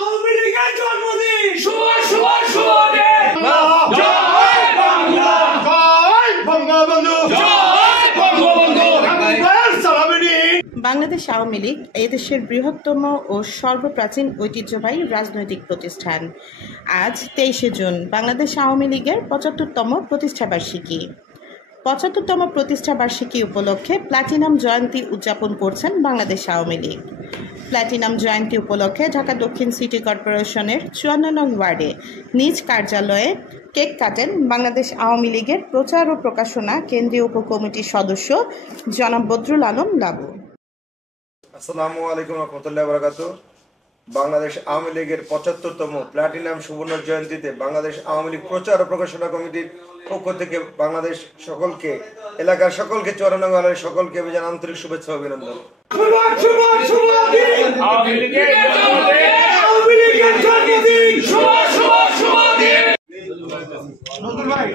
আওয়ামী লীগের জন্মদিন শুভ শুভ শুভ দিন। জয় বাংলা, জয় বঙ্গবন্ধু, জয় বঙ্গবন্ধু। বাংলাদেশ আওয়ামী লীগ এদেশের বৃহত্তম ও সর্বপ্রাচীন ঐতিহ্যবাহী রাজনৈতিক প্রতিষ্ঠান। আজ 23শে জুন বাংলাদেশ আওয়ামী লীগের 75তম প্রতিষ্ঠাবার্ষিকী। 75তম প্রতিষ্ঠাবার্ষিকী উপলক্ষে প্লাটিনাম জয়ন্তী উদযাপন করছেন বাংলাদেশ আওয়ামী লীগ। প্লাটিনাম জয়ন্তী উপলক্ষে ঢাকা দক্ষিণ সিটি কর্পোরেশনের 54 নং ওয়ার্ডে নিজ কার্যালয়ে কেক কাটেন বাংলাদেশ আওয়ামী লীগের প্রচার ও প্রকাশনা কেন্দ্রীয় উপকমিটির সদস্য জনাব বদরুল আলম লাবু। আসসালামু আলাইকুম রহমতুল্লাহ বারাকাতুহু। বাংলাদেশ আওয়ামী লীগের 75তম প্লাটিনাম সুবর্ণ জয়ন্তীতে বাংলাদেশ আওয়ামী লীগ প্রচার ও প্রকাশনা কমিটির পক্ষ থেকে বাংলাদেশ সকলকে, এলাকার সকলকে, চুয়াডাঙ্গার সকলকে জানাই আন্তরিক শুভেচ্ছা ও অভিনন্দন। শুভ শুভ শুভ দিন। আওয়ামী লীগের জন্মদিন, আওয়ামী লীগের জন্মদিন শুভ শুভ শুভ দিন। ভাই